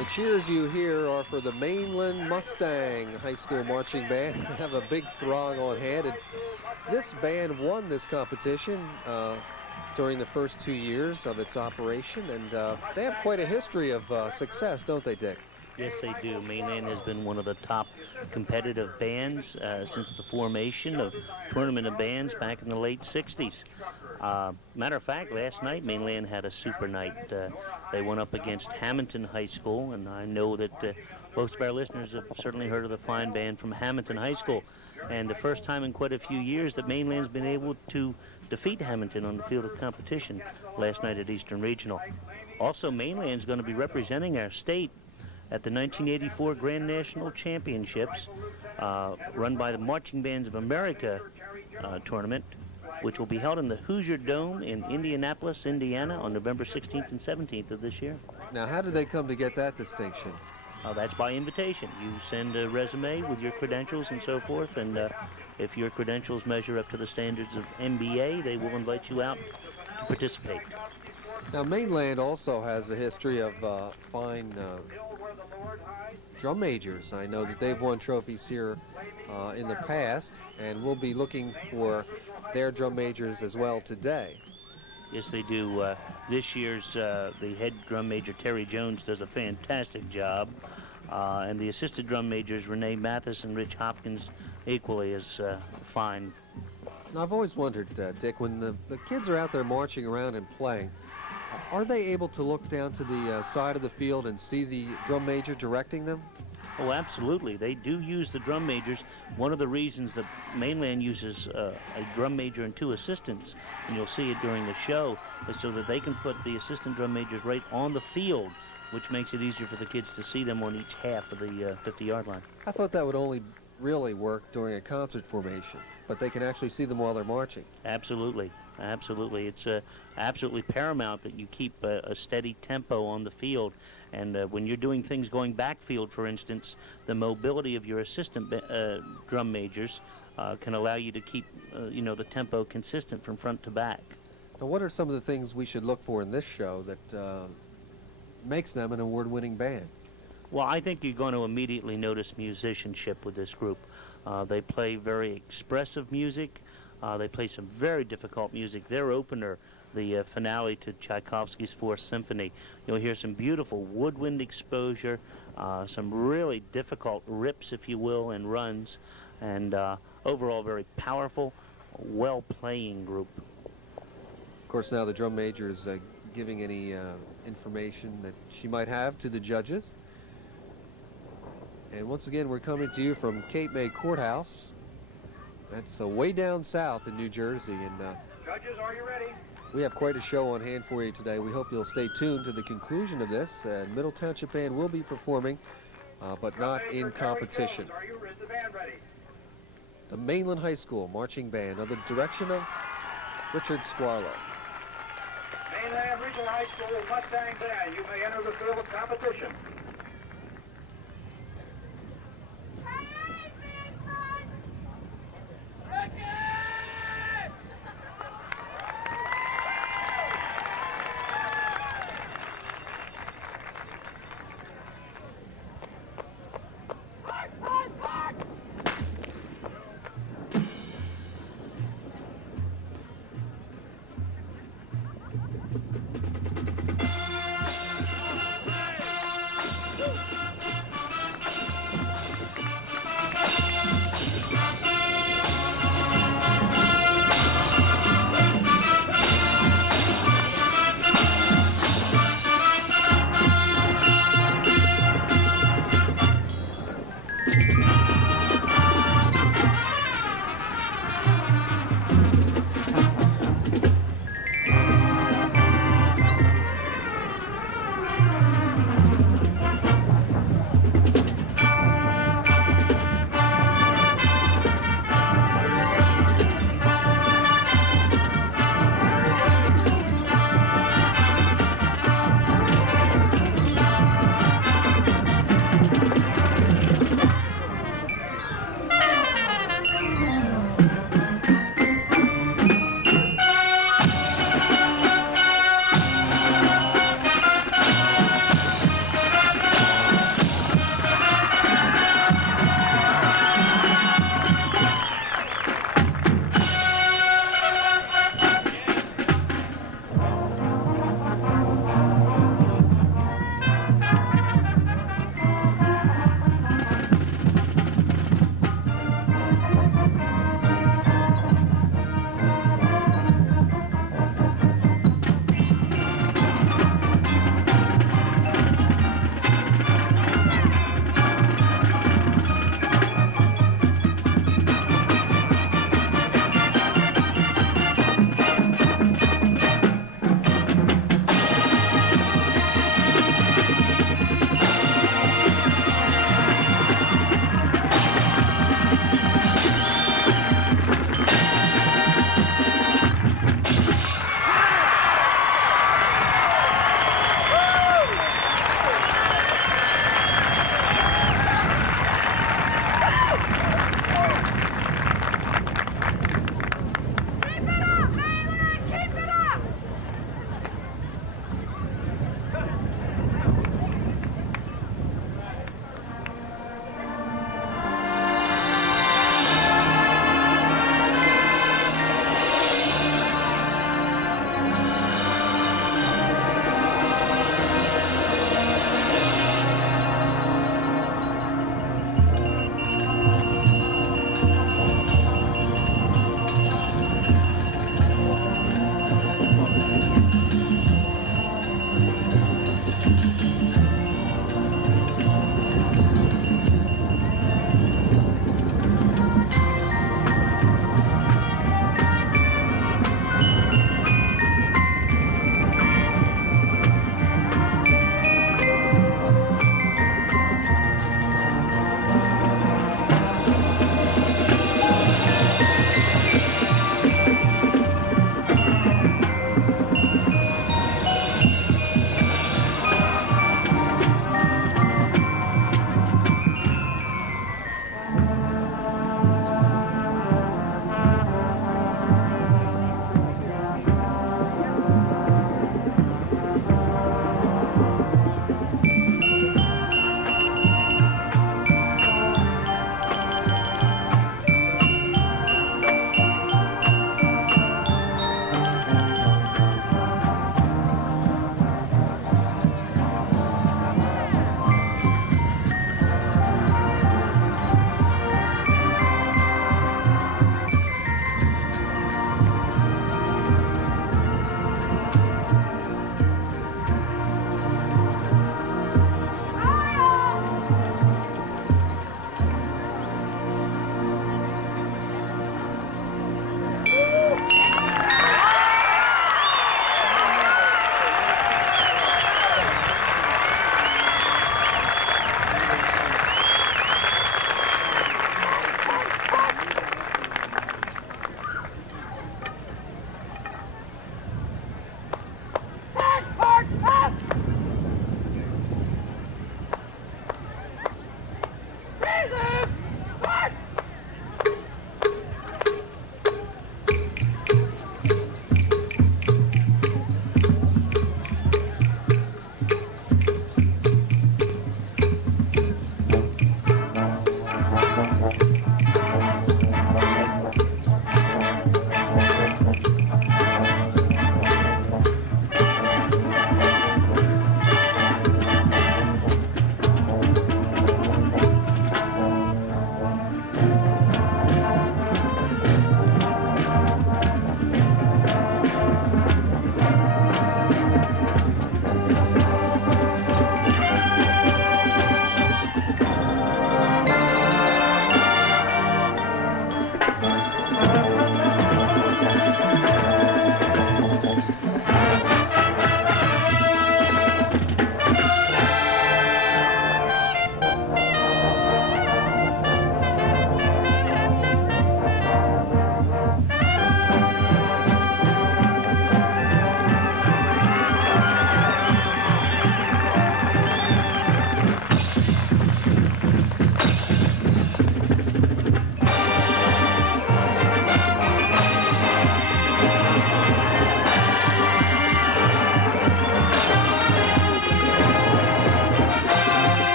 The cheers you hear are for the Mainland Mustang High School Marching Band. They have a big throng on hand. And this band won this competition during the first 2 years of its operation, and they have quite a history of success, don't they, Dick? Yes, they do. Mainland has been one of the top competitive bands since the formation of Tournament of Bands back in the late 60s. Matter of fact, last night Mainland had a super night. They went up against Hamilton High School, and I know that most of our listeners have certainly heard of the fine band from Hamilton High School. And the first time in quite a few years that Mainland's been able to defeat Hamilton on the field of competition last night at Eastern Regional. Also, Mainland's going to be representing our state at the 1984 Grand National Championships, run by the Marching Bands of America tournament, which will be held in the Hoosier Dome in Indianapolis, Indiana on November 16th and 17th of this year. Now, how did they come to get that distinction? That's by invitation. You send a resume with your credentials and so forth, and if your credentials measure up to the standards of MBA, they will invite you out to participate. Now, Mainland also has a history of fine drum majors. I know that they've won trophies here in the past, and we'll be looking for their drum majors as well today. Yes, they do. This year's the head drum major, Terry Jones, does a fantastic job. And the assistant drum majors, Renee Mathis and Rich Hopkins, equally as fine. Now, I've always wondered, Dick, when the kids are out there marching around and playing, are they able to look down to the side of the field and see the drum major directing them? Oh, absolutely. They do use the drum majors. One of the reasons that Mainland uses a drum major and two assistants, and you'll see it during the show, is so that they can put the assistant drum majors right on the field, which makes it easier for the kids to see them on each half of the 50-yard line. I thought that would only really work during a concert formation, but they can actually see them while they're marching. Absolutely. Absolutely. It's absolutely paramount that you keep a steady tempo on the field. And when you're doing things going backfield, for instance, the mobility of your assistant drum majors can allow you to keep, the tempo consistent from front to back. Now, what are some of the things we should look for in this show that makes them an award-winning band? Well, I think you're going to immediately notice musicianship with this group. They play very expressive music. They play some very difficult music. Their opener, the finale to Tchaikovsky's Fourth Symphony, you'll hear some beautiful woodwind exposure, some really difficult rips, if you will, and runs, and overall very powerful, well-playing group. Of course, now the drum major is giving any information that she might have to the judges. And once again, we're coming to you from Cape May Courthouse. That's way down south in New Jersey. And judges, are you ready? We have quite a show on hand for you today. We hope you'll stay tuned to the conclusion of this. Middle Township Band will be performing, but not in competition. Is the band ready? The Mainland High School Marching Band under the direction of Richard Squarlow. Mainland Regional High School Mustang Band, you may enter the field of competition.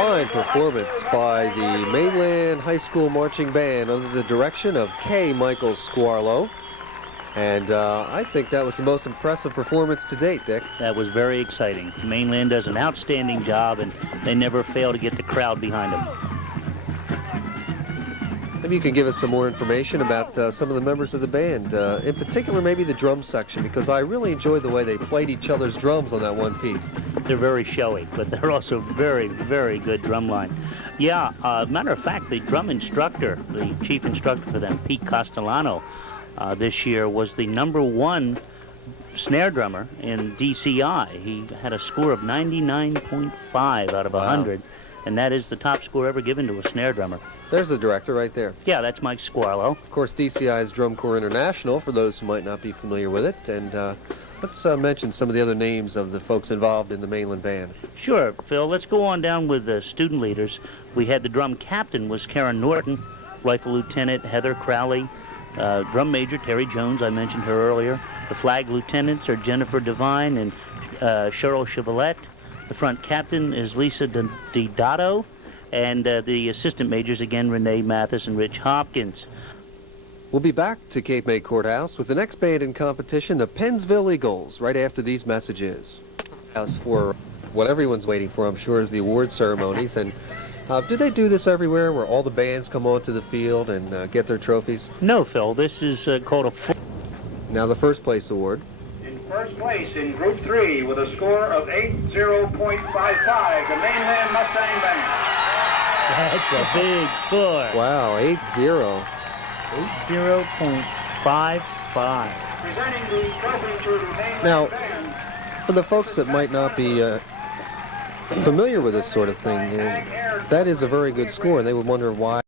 fine performance by the Mainland High School Marching Band under the direction of K. Michael Squarlow. And I think that was the most impressive performance to date, Dick. That was very exciting. Mainland does an outstanding job, and they never fail to get the crowd behind them. Maybe you can give us some more information about some of the members of the band, in particular maybe the drum section, because I really enjoyed the way they played each other's drums on that one piece. They're very showy, but they're also very, very good drumline. Yeah, matter of fact, the drum instructor, the chief instructor for them, Pete Castellano, this year was the #1 snare drummer in DCI. He had a score of 99.5 out of 100, and that is the top score ever given to a snare drummer. There's the director right there. Yeah, that's Mike Squarlow. Of course, DCI is Drum Corps International, for those who might not be familiar with it. And let's mention some of the other names of the folks involved in the Mainland Band. Sure, Phil. Let's go on down with the student leaders. We had the drum captain was Karen Norton, rifle lieutenant Heather Crowley, drum major Terry Jones, I mentioned her earlier. The flag lieutenants are Jennifer Devine and Cheryl Chevalet. The front captain is Lisa Didotto. And the assistant majors, again, Renee Mathis and Rich Hopkins. We'll be back to Cape May Courthouse with the next band in competition, the Pennsville Eagles, right after these messages. As for what everyone's waiting for, I'm sure, is the award ceremonies. And do they do this everywhere, where all the bands come onto the field and get their trophies? No, Phil. This is called a... Now the first place award. In first place in Group 3 with a score of 80.55, the Mainland Mustang Band. That's a big score. Wow, 8-0. 80.55. Presenting the trophy to the Mainland Now, Band. for the folks that might not be familiar with this sort of thing, that is a very good score, and they would wonder why